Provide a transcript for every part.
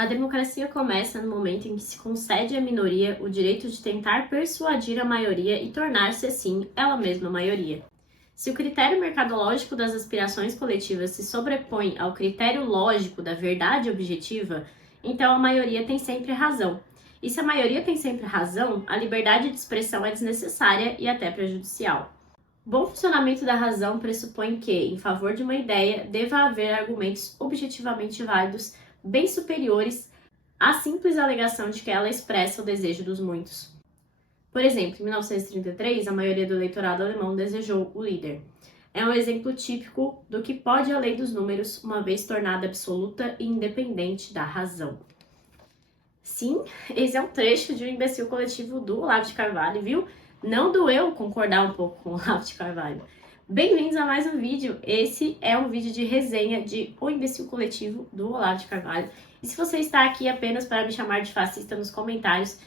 A democracia começa no momento em que se concede à minoria o direito de tentar persuadir a maioria e tornar-se, assim, ela mesma a maioria. Se o critério mercadológico das aspirações coletivas se sobrepõe ao critério lógico da verdade objetiva, então a maioria tem sempre razão. E se a maioria tem sempre razão, a liberdade de expressão é desnecessária e até prejudicial. O bom funcionamento da razão pressupõe que, em favor de uma ideia, deva haver argumentos objetivamente válidos, bem superiores à simples alegação de que ela expressa o desejo dos muitos. Por exemplo, em 1933, a maioria do eleitorado alemão desejou o líder. É um exemplo típico do que pode a lei dos números, uma vez tornada absoluta e independente da razão. Sim, esse é um trecho de Um Imbecil Coletivo do Olavo de Carvalho, viu? Não doeu concordar um pouco com o Olavo de Carvalho. Bem-vindos a mais um vídeo. Esse é um vídeo de resenha de O Imbecil Coletivo do Olavo de Carvalho. E se você está aqui apenas para me chamar de fascista nos comentários,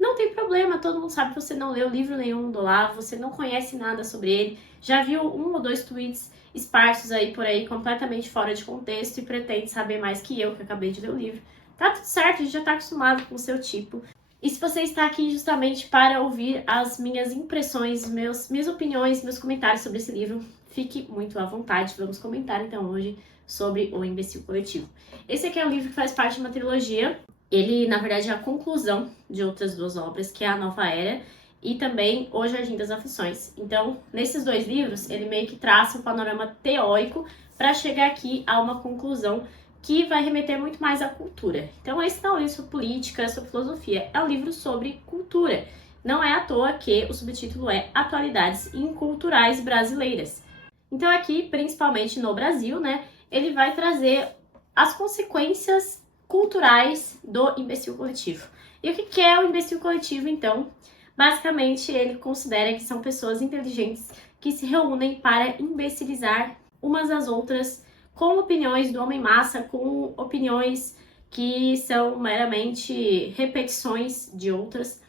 não tem problema, todo mundo sabe que você não leu livro nenhum do Olavo, você não conhece nada sobre ele, já viu um ou dois tweets esparsos aí por aí, completamente fora de contexto e pretende saber mais que eu, que acabei de ler o livro. Tá tudo certo, a gente já tá acostumado com o seu tipo. E se você está aqui justamente para ouvir as minhas impressões, minhas opiniões, meus comentários sobre esse livro, fique muito à vontade. Vamos comentar então hoje sobre O Imbecil Coletivo. Esse aqui é um livro que faz parte de uma trilogia. Ele, na verdade, é a conclusão de outras duas obras, que é A Nova Era e também O Jardim das Aflições. Então, nesses dois livros, ele meio que traça um panorama teórico para chegar aqui a uma conclusão que vai remeter muito mais à cultura. Então, esse não é um livro sobre política, sobre filosofia, é um livro sobre cultura. Não é à toa que o subtítulo é Atualidades Inculturais Brasileiras. Então, aqui, principalmente no Brasil, né, ele vai trazer as consequências culturais do imbecil coletivo. E o que é o imbecil coletivo, então? Basicamente, ele considera que são pessoas inteligentes que se reúnem para imbecilizar umas às outras com opiniões do homem-massa, com opiniões que são meramente repetições de outras.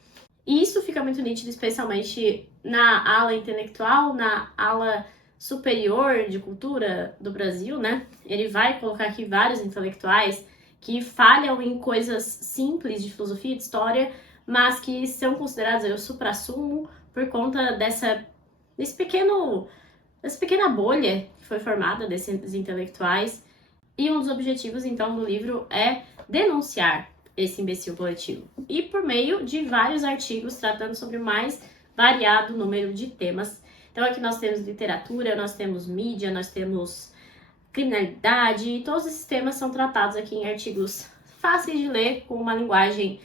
E isso fica muito nítido, especialmente na ala intelectual, na ala superior de cultura do Brasil, né? Ele vai colocar aqui vários intelectuais que falham em coisas simples de filosofia e de história, mas que são considerados o suprassumo por conta dessa pequena bolha que foi formada desses intelectuais. E um dos objetivos, então, do livro é denunciar esse imbecil coletivo. E por meio de vários artigos tratando sobre o mais variado número de temas. Então aqui nós temos literatura, nós temos mídia, nós temos criminalidade, e todos esses temas são tratados aqui em artigos fáceis de ler, com uma linguagem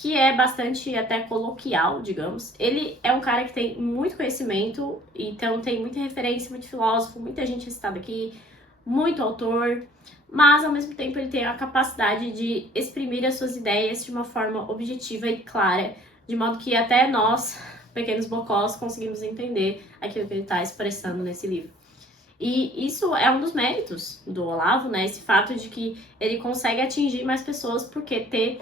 que é bastante até coloquial, digamos. Ele é um cara que tem muito conhecimento, então tem muita referência, muito filósofo, muita gente citada aqui, muito autor, mas ao mesmo tempo ele tem a capacidade de exprimir as suas ideias de uma forma objetiva e clara, de modo que até nós, pequenos bocós, conseguimos entender aquilo que ele está expressando nesse livro. E isso é um dos méritos do Olavo, né? Esse fato de que ele consegue atingir mais pessoas porque tem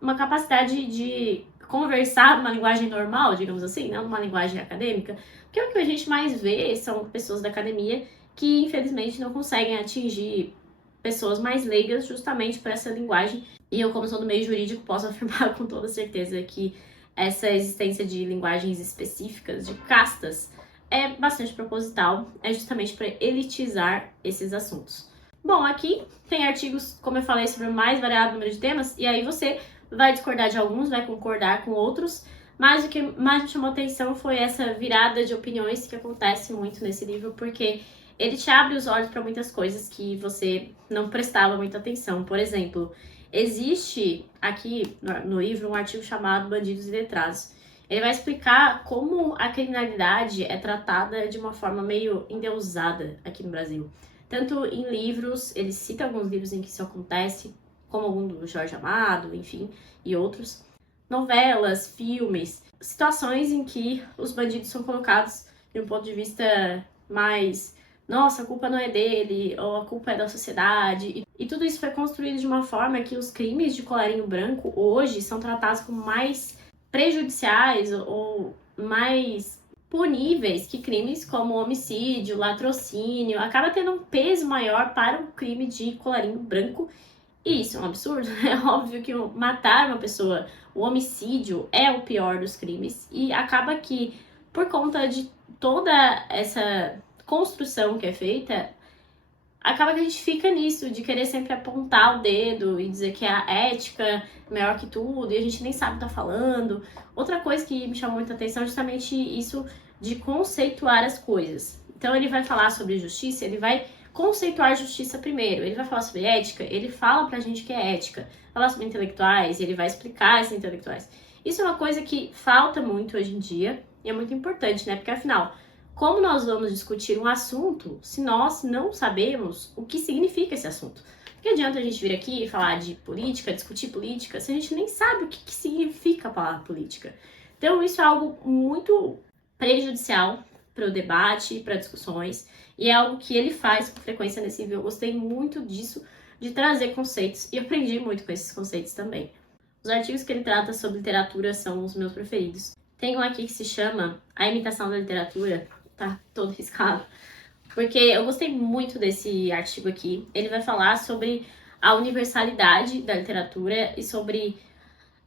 uma capacidade de conversar numa linguagem normal, digamos assim, não numa linguagem acadêmica. Porque o que a gente mais vê são pessoas da academia que, infelizmente, não conseguem atingir pessoas mais leigas justamente por essa linguagem. E eu, como sou do meio jurídico, posso afirmar com toda certeza que essa existência de linguagens específicas, de castas, é bastante proposital, é justamente para elitizar esses assuntos. Bom, aqui tem artigos, como eu falei, sobre o mais variado número de temas, e aí você vai discordar de alguns, vai concordar com outros, mas o que mais me chamou a atenção foi essa virada de opiniões que acontece muito nesse livro, porque ele te abre os olhos para muitas coisas que você não prestava muita atenção. Por exemplo, existe aqui no livro um artigo chamado Bandidos e Letrados. Ele vai explicar como a criminalidade é tratada de uma forma meio endeusada aqui no Brasil. Tanto em livros, ele cita alguns livros em que isso acontece, como algum do Jorge Amado, enfim, e outros. Novelas, filmes, situações em que os bandidos são colocados de um ponto de vista mais, nossa, a culpa não é dele, ou a culpa é da sociedade. E tudo isso foi construído de uma forma que os crimes de colarinho branco hoje são tratados como mais prejudiciais ou mais puníveis que crimes como homicídio, latrocínio, acaba tendo um peso maior para o crime de colarinho branco E isso é um absurdo, é óbvio que matar uma pessoa, o homicídio é o pior dos crimes e acaba que, por conta de toda essa construção que é feita, acaba que a gente fica nisso, de querer sempre apontar o dedo e dizer que a ética é melhor que tudo e a gente nem sabe o que tá falando. Outra coisa que me chamou muita atenção é justamente isso de conceituar as coisas. Então ele vai falar sobre justiça, ele vai conceituar justiça primeiro. Ele vai falar sobre ética, ele fala pra gente o que é ética. Falar sobre intelectuais, ele vai explicar esses intelectuais. Isso é uma coisa que falta muito hoje em dia e é muito importante, né? Porque afinal, como nós vamos discutir um assunto se nós não sabemos o que significa esse assunto? Que adianta a gente vir aqui e falar de política, discutir política, se a gente nem sabe o que significa a palavra política. Então isso é algo muito prejudicial para o debate, para discussões, e é algo que ele faz com frequência nesse livro. Eu gostei muito disso, de trazer conceitos, e aprendi muito com esses conceitos também. Os artigos que ele trata sobre literatura são os meus preferidos. Tem um aqui que se chama A Imitação da Literatura, tá todo riscado, porque eu gostei muito desse artigo aqui. Ele vai falar sobre a universalidade da literatura e sobre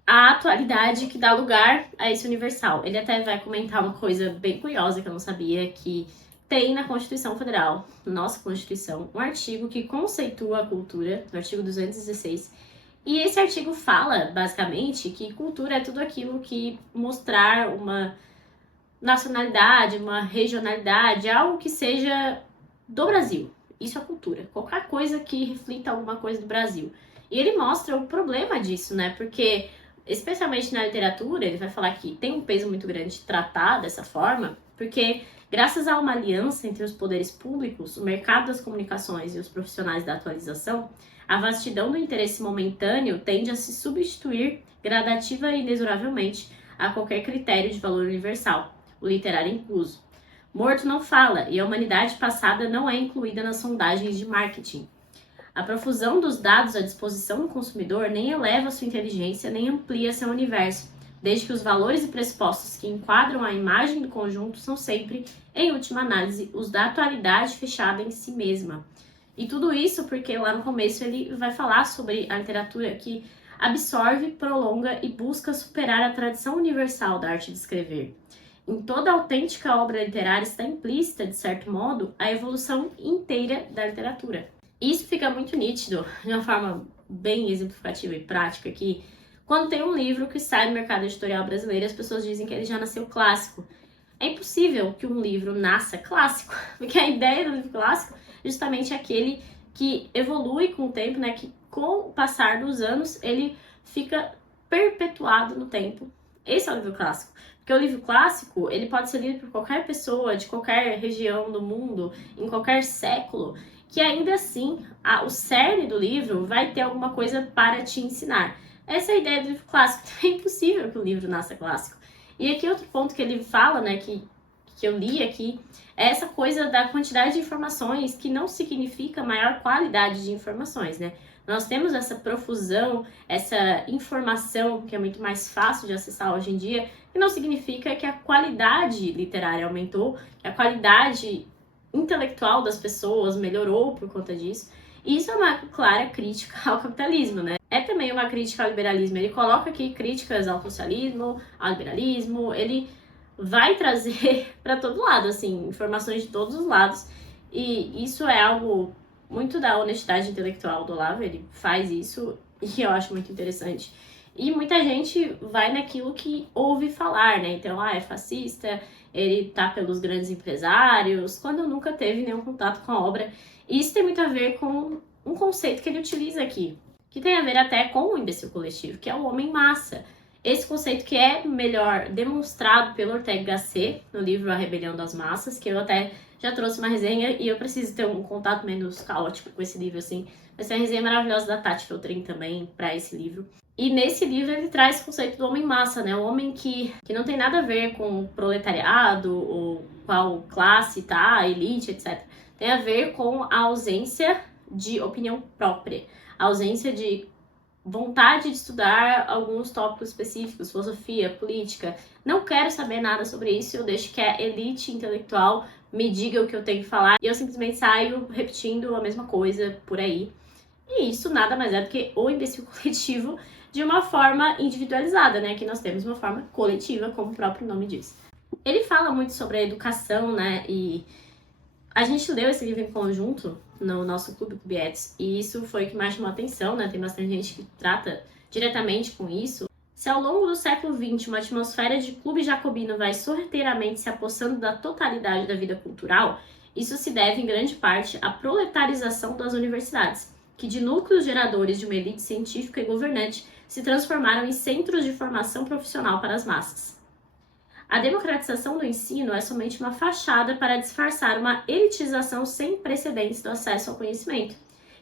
a atualidade que dá lugar a esse universal. Ele até vai comentar uma coisa bem curiosa que eu não sabia, que tem na Constituição Federal, nossa Constituição, um artigo que conceitua a cultura, no artigo 216, e esse artigo fala, basicamente, que cultura é tudo aquilo que mostrar uma nacionalidade, uma regionalidade, algo que seja do Brasil. Isso é cultura. Qualquer coisa que reflita alguma coisa do Brasil. E ele mostra o problema disso, né? Porque, especialmente na literatura, ele vai falar que tem um peso muito grande tratar dessa forma, porque graças a uma aliança entre os poderes públicos, o mercado das comunicações e os profissionais da atualização, a vastidão do interesse momentâneo tende a se substituir gradativa e inexoravelmente a qualquer critério de valor universal, o literário incluso. Morto não fala e a humanidade passada não é incluída nas sondagens de marketing. A profusão dos dados à disposição do consumidor nem eleva sua inteligência nem amplia seu universo, desde que os valores e pressupostos que enquadram a imagem do conjunto são sempre, em última análise, os da atualidade fechada em si mesma. E tudo isso porque lá no começo ele vai falar sobre a literatura que absorve, prolonga e busca superar a tradição universal da arte de escrever. Em toda autêntica obra literária está implícita, de certo modo, a evolução inteira da literatura. Isso fica muito nítido, de uma forma bem exemplificativa e prática, que quando tem um livro que sai do mercado editorial brasileiro, as pessoas dizem que ele já nasceu clássico. É impossível que um livro nasça clássico, porque a ideia do livro clássico é justamente aquele que evolui com o tempo, né? Que com o passar dos anos ele fica perpetuado no tempo. Esse é o livro clássico. Porque o livro clássico, ele pode ser lido por qualquer pessoa, de qualquer região do mundo, em qualquer século, que ainda assim, o cerne do livro vai ter alguma coisa para te ensinar. Essa é a ideia do livro clássico. É impossível que o livro nasça clássico. E aqui outro ponto que ele fala, né, que eu li aqui, é essa coisa da quantidade de informações, que não significa maior qualidade de informações, né? Nós temos essa profusão, essa informação que é muito mais fácil de acessar hoje em dia, que não significa que a qualidade literária aumentou, que a qualidade intelectual das pessoas melhorou por conta disso. E isso é uma clara crítica ao capitalismo, né? É também uma crítica ao liberalismo. Ele coloca aqui críticas ao socialismo, ao liberalismo, ele vai trazer para todo lado, assim, informações de todos os lados. E isso é algo muito da honestidade intelectual do Olavo, ele faz isso e eu acho muito interessante. E muita gente vai naquilo que ouve falar, né? Então, é fascista, ele tá pelos grandes empresários, quando nunca teve nenhum contato com a obra. E isso tem muito a ver com um conceito que ele utiliza aqui, que tem a ver até com o imbecil coletivo, que é o homem massa. Esse conceito que é melhor demonstrado pelo Ortega Gasset no livro A Rebelião das Massas, que eu até já trouxe uma resenha e eu preciso ter um contato menos caótico com esse livro, assim. Vai ser uma resenha maravilhosa da Tati Feltrin também para esse livro. E nesse livro ele traz o conceito do homem massa, né? O homem que não tem nada a ver com o proletariado ou qual classe tá, elite, etc. Tem a ver com a ausência de opinião própria, a ausência de vontade de estudar alguns tópicos específicos, filosofia, política. Não quero saber nada sobre isso, eu deixo que a elite intelectual me diga o que eu tenho que falar e eu simplesmente saio repetindo a mesma coisa por aí. E isso nada mais é do que o imbecil coletivo de uma forma individualizada, né? Aqui nós temos uma forma coletiva, como o próprio nome diz. Ele fala muito sobre a educação, né? E a gente leu esse livro em conjunto no nosso Clube Cubietes, e isso foi o que mais chamou a atenção, né? Tem bastante gente que trata diretamente com isso. Se ao longo do século XX uma atmosfera de clube jacobino vai sorrateiramente se apossando da totalidade da vida cultural, isso se deve em grande parte à proletarização das universidades, que de núcleos geradores de uma elite científica e governante se transformaram em centros de formação profissional para as massas. A democratização do ensino é somente uma fachada para disfarçar uma elitização sem precedentes do acesso ao conhecimento.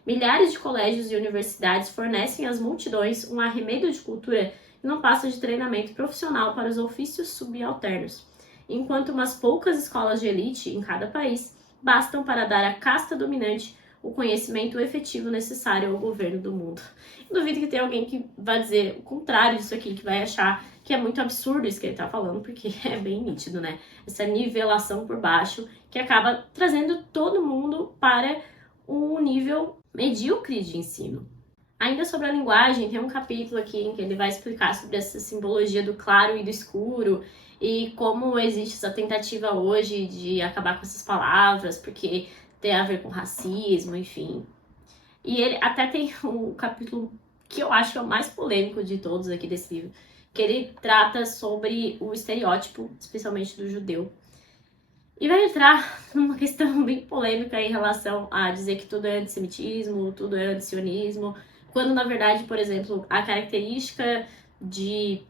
Milhares de colégios e universidades fornecem às multidões um arremedo de cultura que não passa de treinamento profissional para os ofícios subalternos, enquanto umas poucas escolas de elite em cada país bastam para dar à casta dominante o conhecimento efetivo necessário ao governo do mundo. Eu duvido que tenha alguém que vai dizer o contrário disso aqui, que vai achar que é muito absurdo isso que ele tá falando, porque é bem nítido, né? Essa nivelação por baixo que acaba trazendo todo mundo para um nível medíocre de ensino. Ainda sobre a linguagem, tem um capítulo aqui em que ele vai explicar sobre essa simbologia do claro e do escuro e como existe essa tentativa hoje de acabar com essas palavras, porque tem a ver com racismo, enfim. E ele até tem um capítulo que eu acho que é o mais polêmico de todos aqui desse livro, que ele trata sobre o estereótipo, especialmente do judeu. E vai entrar numa questão bem polêmica em relação a dizer que tudo é antissemitismo, tudo é antisionismo, quando na verdade, por exemplo, a característica de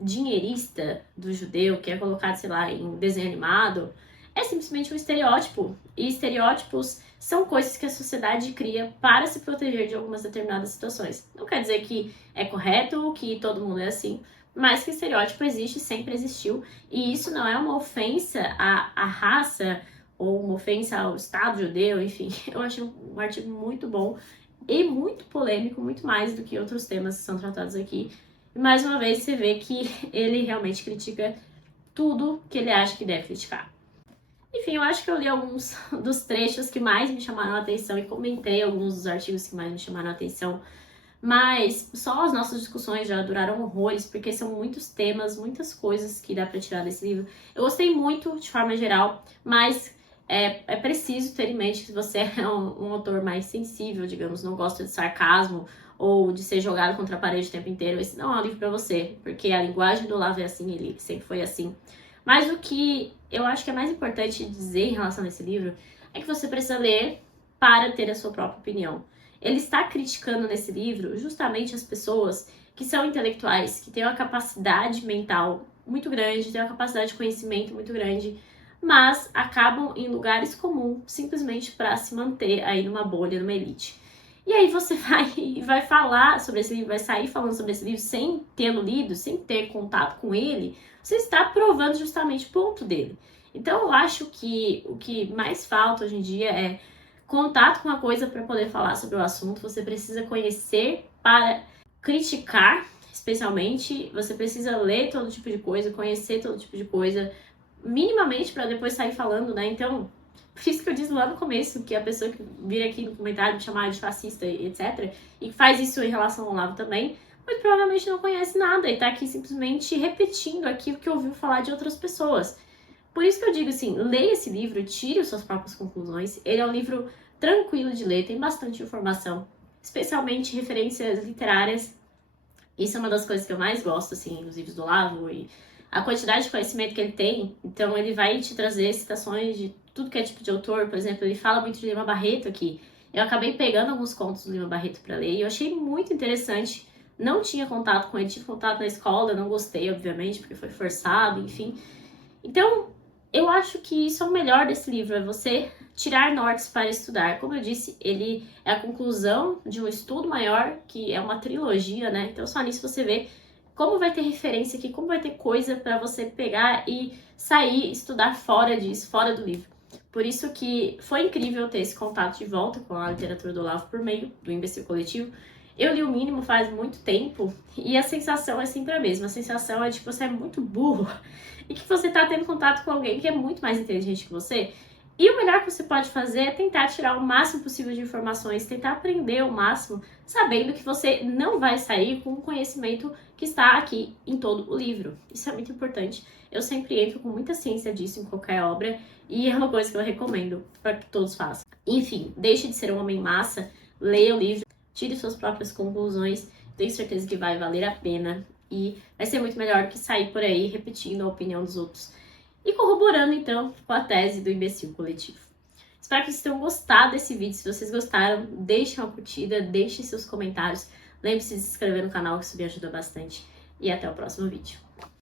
dinheirista do judeu, que é colocado, sei lá, em desenho animado, é simplesmente um estereótipo. E estereótipos são coisas que a sociedade cria para se proteger de algumas determinadas situações. Não quer dizer que é correto, que todo mundo é assim, mas que estereótipo existe, sempre existiu. E isso não é uma ofensa à raça ou uma ofensa ao Estado judeu, enfim. Eu achei um artigo muito bom e muito polêmico, muito mais do que outros temas que são tratados aqui. E mais uma vez você vê que ele realmente critica tudo que ele acha que deve criticar. Enfim, eu acho que eu li alguns dos trechos que mais me chamaram a atenção e comentei alguns dos artigos que mais me chamaram a atenção, mas só as nossas discussões já duraram horrores, porque são muitos temas, muitas coisas que dá pra tirar desse livro. Eu gostei muito, de forma geral, mas é preciso ter em mente que você é um autor mais sensível, digamos, não gosta de sarcasmo ou de ser jogado contra a parede o tempo inteiro. Esse não é um livro pra você, porque a linguagem do Olavo é assim, ele sempre foi assim. Mas o que eu acho que é mais importante dizer em relação a esse livro é que você precisa ler para ter a sua própria opinião. Ele está criticando nesse livro justamente as pessoas que são intelectuais, que têm uma capacidade mental muito grande, têm uma capacidade de conhecimento muito grande, mas acabam em lugares comuns simplesmente para se manter aí numa bolha, numa elite. E aí você vai falar sobre esse livro, vai sair falando sobre esse livro sem tê-lo lido, sem ter contato com ele, você está provando justamente o ponto dele. Então eu acho que o que mais falta hoje em dia é contato com a coisa para poder falar sobre o assunto. Você precisa conhecer para criticar, especialmente. Você precisa ler todo tipo de coisa, conhecer todo tipo de coisa, minimamente, para depois sair falando, né? Então, por isso que eu disse lá no começo que a pessoa que vira aqui no comentário me chamar de fascista, etc., e faz isso em relação ao Olavo também, muito provavelmente não conhece nada e tá aqui simplesmente repetindo aquilo que ouviu falar de outras pessoas. Por isso que eu digo assim, leia esse livro, tire suas próprias conclusões. Ele é um livro tranquilo de ler, tem bastante informação, especialmente referências literárias. Isso é uma das coisas que eu mais gosto, assim, nos livros do Olavo, e a quantidade de conhecimento que ele tem. Então ele vai te trazer citações de tudo que é tipo de autor. Por exemplo, ele fala muito de Lima Barreto aqui. Eu acabei pegando alguns contos do Lima Barreto para ler e eu achei muito interessante. Não tinha contato com ele, tive contato na escola, não gostei, obviamente, porque foi forçado, enfim. Então, eu acho que isso é o melhor desse livro, é você tirar nortes para estudar. Como eu disse, ele é a conclusão de um estudo maior, que é uma trilogia, né? Então, só nisso você vê como vai ter referência aqui, como vai ter coisa para você pegar e sair, estudar fora disso, fora do livro. Por isso que foi incrível ter esse contato de volta com a literatura do Olavo por meio do Imbecil Coletivo. Eu li o mínimo faz muito tempo e a sensação é sempre a mesma. A sensação é de que você é muito burro e que você tá tendo contato com alguém que é muito mais inteligente que você. E o melhor que você pode fazer é tentar tirar o máximo possível de informações, tentar aprender o máximo, sabendo que você não vai sair com o conhecimento que está aqui em todo o livro. Isso é muito importante. Eu sempre entro com muita ciência disso em qualquer obra e é uma coisa que eu recomendo para que todos façam. Enfim, deixe de ser um homem massa, leia o livro, tire suas próprias conclusões, tenho certeza que vai valer a pena e vai ser muito melhor do que sair por aí repetindo a opinião dos outros. E corroborando, então, com a tese do imbecil coletivo. Espero que vocês tenham gostado desse vídeo. Se vocês gostaram, deixem uma curtida, deixem seus comentários. Lembre-se de se inscrever no canal, que isso me ajuda bastante. E até o próximo vídeo.